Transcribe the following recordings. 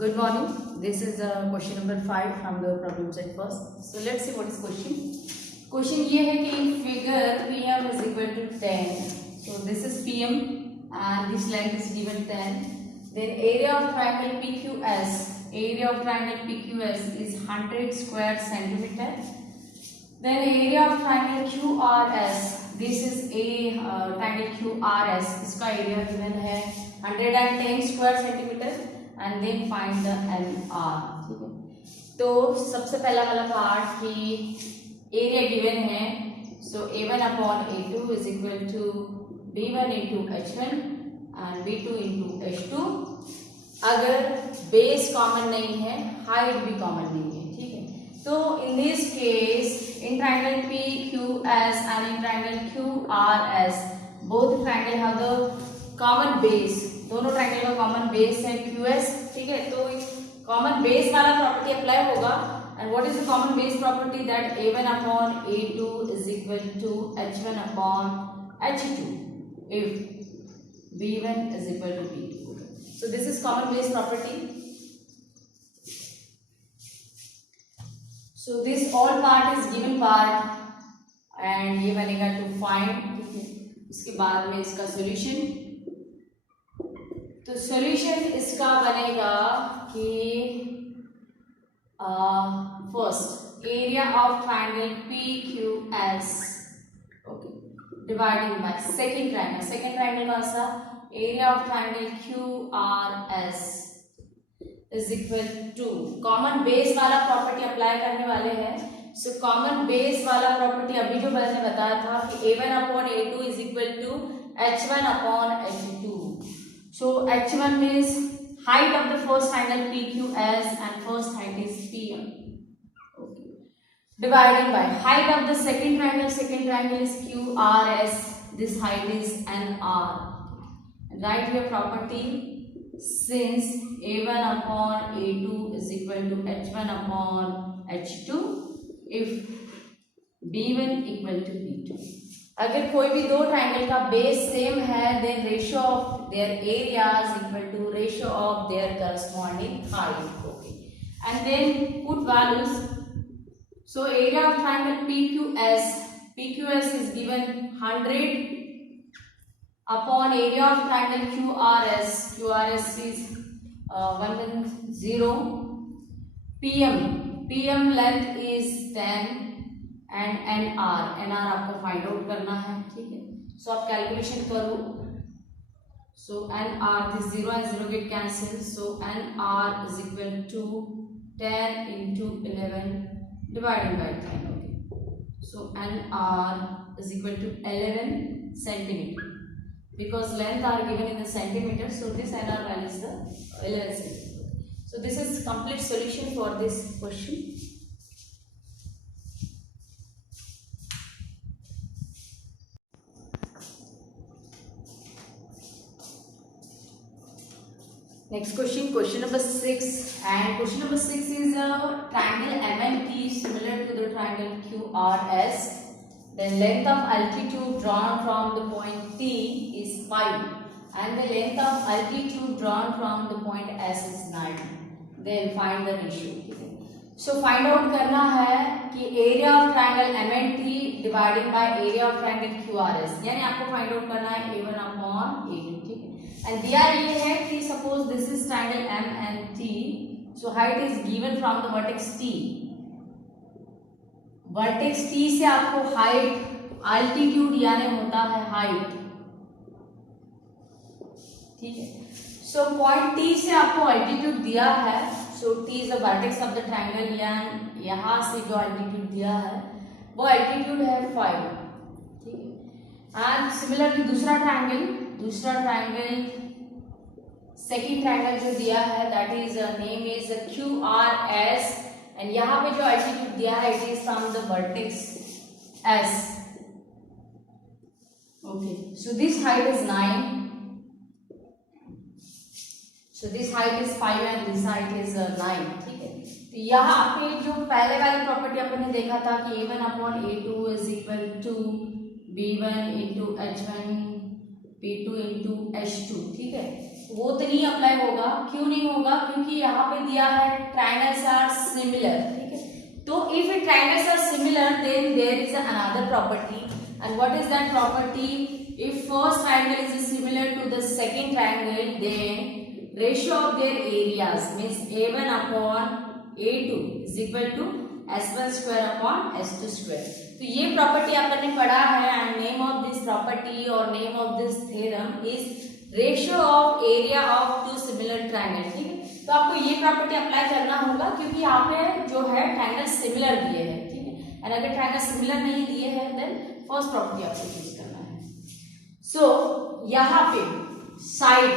Good morning. This is question number 5 from the problem set first. So let's see what is question. Question ये है कि in figure PM is equal to 10. So this is PM and this length is given 10. Then area of triangle PQS. Area of triangle PQS is 100 square centimeter. Then area of triangle QRS. This is a triangle QRS. इसका area given है 110 square centimeter. And then find the LR. ठीक है, तो सबसे पहला वाला part कि area given है, so A1 upon A2 is equal to B1 into H1 and B2 into H2. अगर बेस कॉमन नहीं है, हाइट भी कॉमन नहीं है. ठीक है, तो in this case in triangle PQS and in triangle QRS both triangle have the common base. दोनों ट्रायंगल का कॉमन बेस है QS. ठीक है, तो कॉमन बेस वाला प्रॉपर्टी अप्लाई होगा. And what is the common base property? That A1 upon A2 is equal to H1 upon H2 if B1 is equal to B2. So this is common base property. So this all part is given part and ये बनेगा to find. ठीक है, उसके बाद में इसका solution. तो solution इसका बनेगा कि first area of triangle PQS dividing by second triangle कौन सा? Area of triangle QRS is equal to common base वाला प्रॉपर्टी अप्लाई करने वाले हैं. सो कॉमन बेस वाला प्रॉपर्टी अभी जो मैंने बताया था कि A1 upon A2 is equal to H1 upon H2. So H1 means height of the first triangle PQS and first height is PM. Okay. Dividing by height of the second triangle is QRS. This height is NR. Write your property since A1 upon A2 is equal to H1 upon H2 if B1 equal to B2. अगर कोई भी दो triangle का base same है, then ratio of their areas equal to ratio of their corresponding height. Okay, and then put values. So area of triangle PQS is given 100 upon area of triangle QRS is 110. PM length is 10 and NR आपको find out करना है. ठीक है, so आप calculation करो. So NR this 0 and 0 get cancel. So NR is equal to 10 into 11 divided by 10. Okay, so NR is equal to 11 centimetre because length are given in the centimeter. So this NR value is the 11 centimeter. So this is complete solution for this question. Next question number 6, and question number 6 is a triangle MNT similar to the triangle QRS. Then length of altitude drawn from the point T is 5 and the length of altitude drawn from the point S is 9. Then find the ratio. So find out करना है कि area of triangle MNT divided by area of triangle QRS, यानी आपको find out करना है A1 upon A2. ठीक है, and दिया ये है कि suppose this is triangle M and T. So height is given from the vertex T. Vertex T से आपको हाइट अल्टीट्यूड यानी होता है हाइट. ठीक है, सो पॉइंट T से आपको अल्टीट्यूड दिया है. सो T is the vertex of the triangle. यहां से जो अल्टीट्यूड दिया है वो अल्टीट्यूड है 5. ठीक है, एंड सिमिलरली दूसरा ट्रायंगल सेकेंड ट्रायंगल जो दिया है that is name is QRS and यहाँ पे जो अल्टीट्यूड दिया है it is from the vertex S. Okay, so this height is 9. So this height is 5 and this height is 9. ठीक है, तो यहाँ पे जो पहले वाली प्रॉपर्टी अपन ने देखा था कि A1 upon A2 is equal to B1 into H1 P2 into H2. ठीक है, वो तो नहीं अप्लाई होगा। क्यों नहीं होगा? क्योंकि यहाँ पे दिया है ट्रायंगल्स आर सिमिलर, ठीक है। तो if triangles are similar then there is another property, and what is that property? If first triangle is similar to the second triangle then ratio of their areas means a1 upon a2 is equal to s1 square upon s2 square. तो ये property अपन ने पढ़ा है, and name of this property or name of this theorem is ratio of area of two similar triangle, ठीक है। तो आपको ये प्रॉपर्टी अप्लाई करना होगा क्योंकि यहाँ पे जो है ट्रायंगल सिमिलर दिए हैं, ठीक है। एंड अगर ट्रायंगल सिमिलर नहीं दिए हैं देन फर्स्ट प्रॉपर्टी आपको यूज करना है। सो यहाँ पे साइड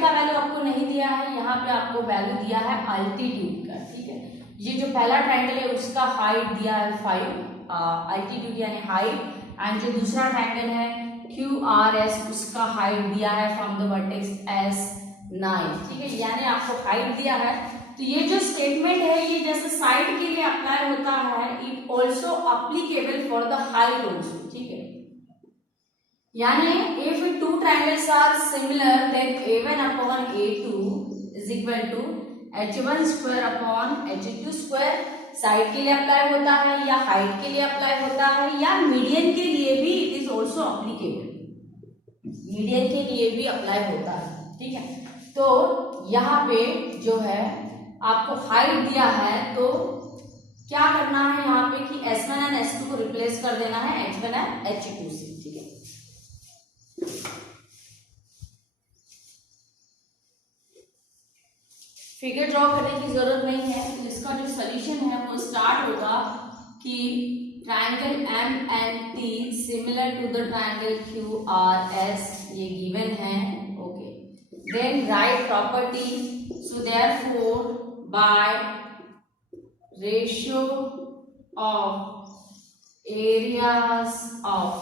का वैल्यू आपको नहीं दिया है, यहाँ पे आपको वैल्यू दिया है अल्टीट्यूड का, ठीक है। ये जो पहला ट्रायंगल है उसका हाइट दिया है 5 अल्टीट्यूड यानी हाइट, एंड जो दूसरा ट्रायंगल है QRS उसका हाइट दिया है फ्रॉम द वर्टेक्स S9, ठीक है। यानी आपको हाइट दिया है। तो ये जो स्टेटमेंट है ये जैसे साइड के लिए अप्लाई होता है, it also applicable for the height also, ठीक है। यानी if two triangles are similar then a1 upon a2 is equal to h1 square upon h2 square. Side के लिए अप्लाई होता है या हाइट के लिए अप्लाई होता है या मीडियन के लिए भी it is also applicable, median के लिए भी अप्लाई होता है, ठीक है। तो यहाँ पे जो है आपको हाइट दिया है, तो क्या करना है यहाँ पे कि S1 एंड S2 को रिप्लेस कर देना है H1 एंड H2 से, ठीक है। फिगर ड्रॉ करने की जरूरत नहीं है। तो इसका जो सोल्यूशन है वो स्टार्ट होगा कि triangle MNT similar to the triangle QRS, ये गिवन है, okay. Then right property, so therefore by ratio of areas of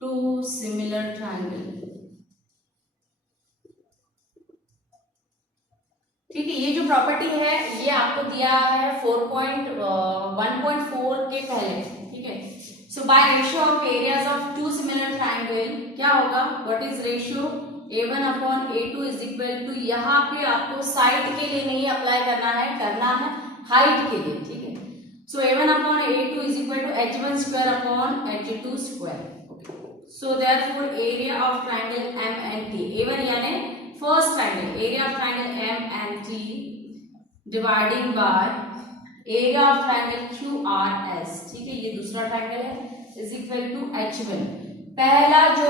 two similar triangle, ठीक है। ये जो प्रॉपर्टी है ये आपको दिया है 1.4 के पहले, ठीक है। So by ratio of areas of two similar triangle क्या होगा? What is ratio? a1 upon a2 is equal to, यहाँ पे आपको साइड के लिए नहीं अप्लाई करना है हाइट के लिए, ठीक है। So a1 upon a2 is equal to h1 square upon h2 square. So therefore area of triangle MNT, a1 यानी first triangle, area of triangle MNT dividing by area of triangle QRS, ठीक है। ये दूसरा triangle है, is equal to H1। पहला जो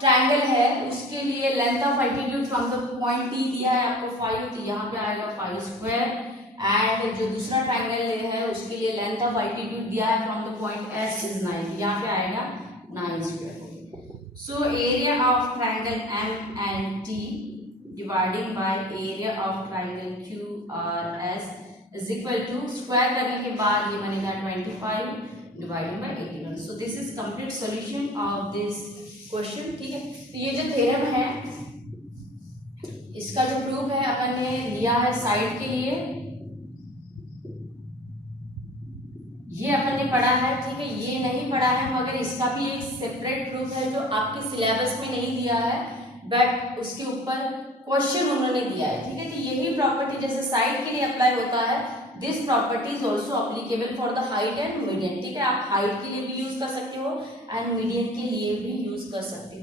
triangle है उसके लिए length of altitude from the point T दिया है आपको 5, तो यहाँ पे आएगा 5 स्क्वायर। एंड जो दूसरा ट्रायंगल है उसके लिए लेंथ ऑफ अल्टीट्यूड दिया है from the point S is 9, यहाँ पे आएगा 9 square. So area of triangle MNT dividing by area of triangle QRS is equal to, square करने के बाद ये बनेगा 25 dividing by 81. So this is complete solution of this question, ठीक है। तो ये जो थ्योरम है इसका जो प्रूफ है अपन ने लिया है साइड के लिए, ये अपन ने पढ़ा है, ठीक है। ये नहीं पढ़ा है मगर इसका भी एक सेपरेट प्रूफ है जो आपके सिलेबस में नहीं दिया है, बट उसके ऊपर क्वेश्चन उन्होंने दिया है, ठीक है। तो यही प्रॉपर्टी जैसे साइड के लिए अप्लाई होता है, this property is also applicable for the height and median, ठीक है। आप हाइट के लिए भी यूज कर सकते हो एंड मीडियन के लिए भी यूज कर सकते हो।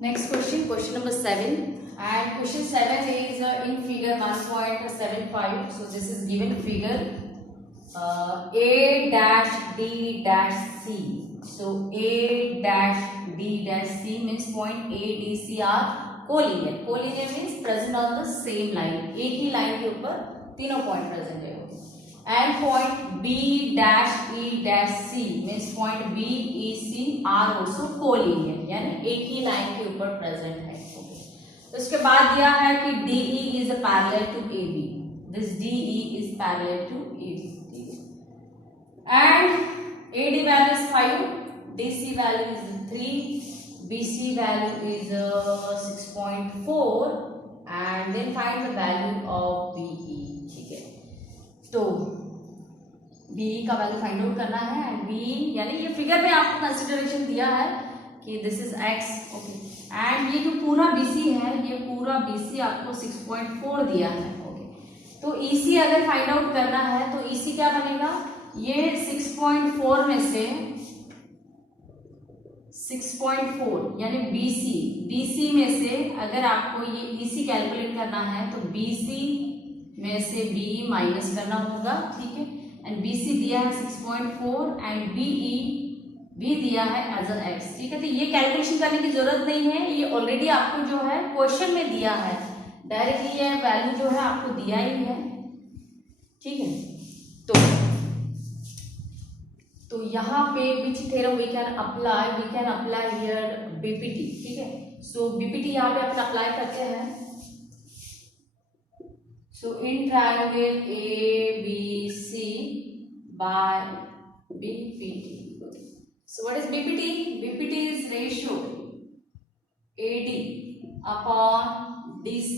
Next question, question number 7, and question 7 is in figure 1.75. So this is given figure A dash D dash C. So A dash D dash C means point A, D, C are collinear. Collinear means present on the same line. एक ही line के ऊपर तीनों point present है। And point B dash E dash C means point B, E, C are also collinear, यानी एक ही line के ऊपर present है। तो उसके बाद दिया है कि DE is parallel to AB. This DE is parallel to AB. And AD value is 5, DC value is 3, BC value is 6.4, and then find the value of BE, ठीक है। तो बीई का वैल्यू फाइंड आउट करना है and be यानी ये figure में आपको कंसिडरेशन दिया है कि this is x okay and ये जो पूरा बीसी है ये पूरा बीसी आपको 6.4 दिया है ओके। तो ईसी अगर फाइंड आउट करना है तो ईसी क्या बनेगा, ये 6.4 में से 6.4 यानी बीसी में से अगर आपको ये ईसी कैलकुलेट करना है तो बीसी में से बीई माइनस करना होगा, ठीक है। एंड बीसी दिया है 6.4 एंड बीई भी दिया है एज अ एक्स, ठीक है। तो ये कैलकुलेशन करने की जरूरत नहीं है, ये ऑलरेडी आपको जो है क्वेश्चन में दिया है, डायरेक्टली ये वैल्यू जो है आपको दिया ही है, ठीक है। तो यहाँ पे which theorem we can apply here BPT, ठीक है। सो बीपीटी यहाँ पे अपन अप्लाई करते हैं। So in triangle ABC by BPT. So what is BPT? BPT is ratio AD upon DC.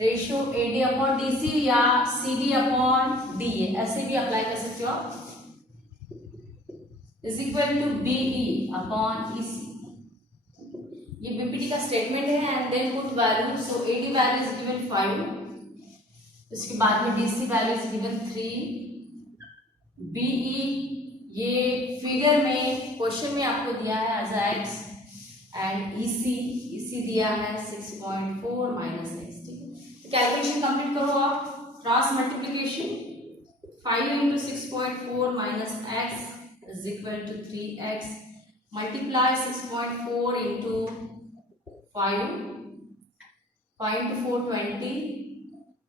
Ratio AD upon DC या CD अपॉन DA ऐसे भी apply कर सकते हो आप, is equal to BE upon EC। ये BPT का statement है and then put value. So AD value is given 5, उसके बाद में DC value is given 3, BE ये फिगर में क्वेश्चन में आपको दिया है एज एक्स एंड EC दिया है 6.4 माइनस एक्स, ठीक है। कैलकुलेशन कंप्लीट करो आप, cross multiplication 5 into 6.4 minus x is equal to 3x multiply 6.4 into 5 into 4 20,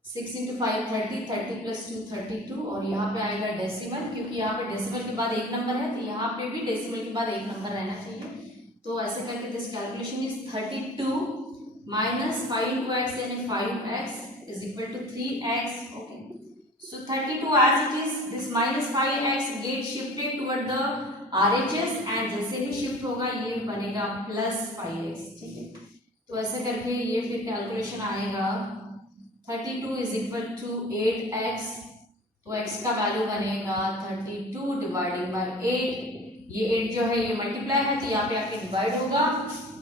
6 इंटू 5 30, 30 प्लस 2 32 और यहाँ पे आएगा डेसिमल, क्योंकि यहाँ पे डेसिमल के बाद एक नंबर है तो यहाँ पे भी डेसिमल के बाद एक नंबर रहना चाहिए। तो ऐसे करके this calculation is 32 minus 5 into x यानी 5x is equal to 3x okay. So 32 as it is, this minus 5x get shifted toward the RHS and जैसे ही शिफ्ट होगा ये बनेगा प्लस 5x, ठीक है। तो ऐसे करके ये फिर कैलकुलेशन आएगा 32 इज इक्वल टू 8x, तो x का वैल्यू बनेगा 32 डिवाइडेड बाय 8, ये 8 जो है ये मल्टीप्लाई है तो यहाँ पे आके डिवाइड होगा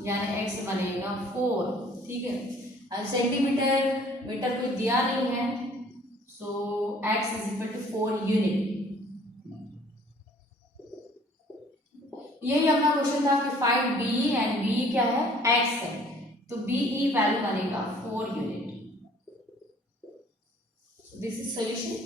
यानी x बनेगा 4, ठीक है। अब सेंटीमीटर मीटर कोई दिया नहीं है, so x is equal to 4 unit. यही अपना क्वेश्चन था कि फाइंड BE एंड BE क्या है, x है, तो BE वैल्यू बनेगा 4 यूनिट। This is solution.